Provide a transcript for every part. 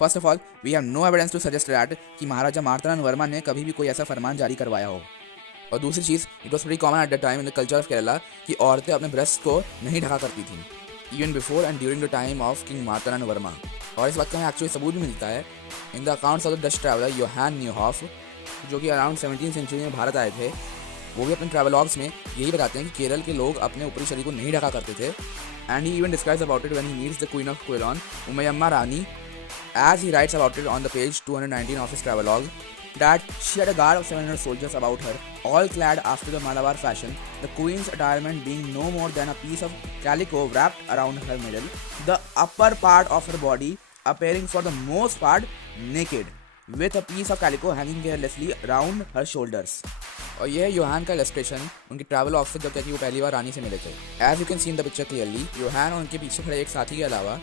First of all we have no evidence to suggest that कि महाराजा मार्तांड वर्मा ने कभी भी कोई ऐसा फरमान जारी करवाया हो। और दूसरी चीज़, it was very common at the time in the culture of Kerala कि औरतें अपने ब्रेस्ट को नहीं ढका करती थीं, even before and during the time of king Marthanda Varma. और इस बात का हमें एक्चुअली सबूत भी मिलता है in the accounts of the Dutch traveller Johan Nieuhof, जो कि अराउंड 17th सेंचुरी में भारत आए थे। वो भी अपने ट्रैवलॉग्स में यही बताते हैं कि केरल के लोग अपने ऊपरी शरीर को नहीं ढका करते थे। And he even describes about it when he meets the queen of Quilon, Umayamma Rani, as he writes about it on the page 219 of his travelogue, that she had a guard of 700 soldiers about her, all clad after the Malabar fashion, the queen's attirement being no more than a piece of calico wrapped around her middle, the upper part of her body appearing for the most part naked, with a piece of calico hanging carelessly around her shoulders. और यह योहान का illustration उनके travel officer जब कि वो पहली बार रानी से मिले थे। As you can see in the picture clearly, Johan और उनके पीछे खड़े एक साथी के अलावा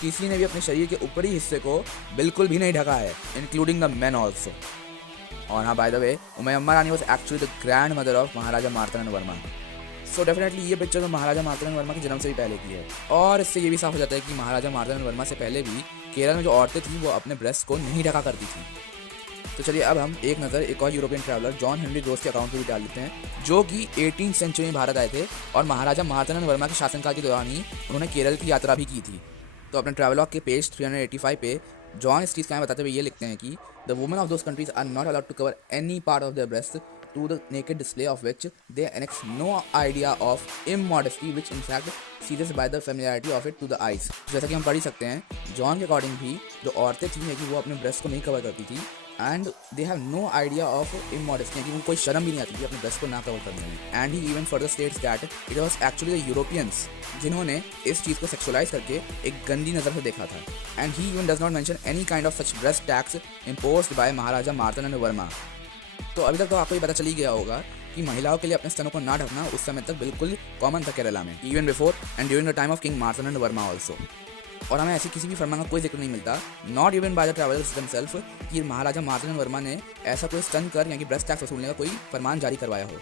किसी ने भी अपने शरीर के ऊपरी हिस्से को बिल्कुल भी नहीं ढका है, इंक्लूडिंग द मैन ऑल्सो। और हाँ, by the way, Umayamma Rani was actually the grand mother of Maharaja Marthanda Varma. So definitely ये पिक्चर तो महाराजा मार्तांड वर्मा के जन्म से भी पहले की है। और इससे ये भी साफ हो जाता है कि महाराजा मार्तांड वर्मा से पहले भी केरल में जो औरतें थीं वो अपने ब्रेस्ट को नहीं ढका करती थी। तो चलिए अब हम एक नज़र एक और European traveller John Henry Grose के अकाउंट पर भी डाल देते हैं, जो कि 18th सेंचुरी में भारत आए थे और महाराजा मार्तांड वर्मा के शासनकाल के दौरान ही उन्होंने केरल की यात्रा भी की थी। तो अपने ट्रैवलॉग के पेज 385 पे जॉन इस चीज़ का बताते हुए ये लिखते हैं कि the women of those countries are not allowed to cover any part of their breast to the naked display of which they annex no idea of immodesty which in fact serious by the familiarity of it to the eyes. जैसा कि हम पढ़ ही सकते हैं, John के according भी जो औरतें थी कि वो अपने ब्रेस्ट को नहीं कवर करती थी and they have no idea of immodesty, कि उनको कोई शर्म भी नहीं आती थी अपने ब्रेस्ट को ना कवर करने में। And he even further states that it was actually the Europeans जिन्होंने इस चीज़ को सेक्सुअलाइज करके एक गंदी नज़र से देखा था। And he even does not mention any kind of such breast tax imposed by Maharaja Marthanda Varma. तो अभी तक तो आपको ये पता चल ही गया होगा कि महिलाओं के लिए अपने स्तनों को ना ढकना उस समय तक बिल्कुल कॉमन था केरला में, even before and during the time of king Marthanda Varma also. और हमें ऐसी किसी भी फरमान का कोई जिक्र नहीं मिलता, not even by the travellers themselves, कि महाराजा मार्तांड वर्मा ने ऐसा कोई स्तन कर यानी कि ब्रेस्ट टैक्स वसूलने का कोई फरमान जारी करवाया हो।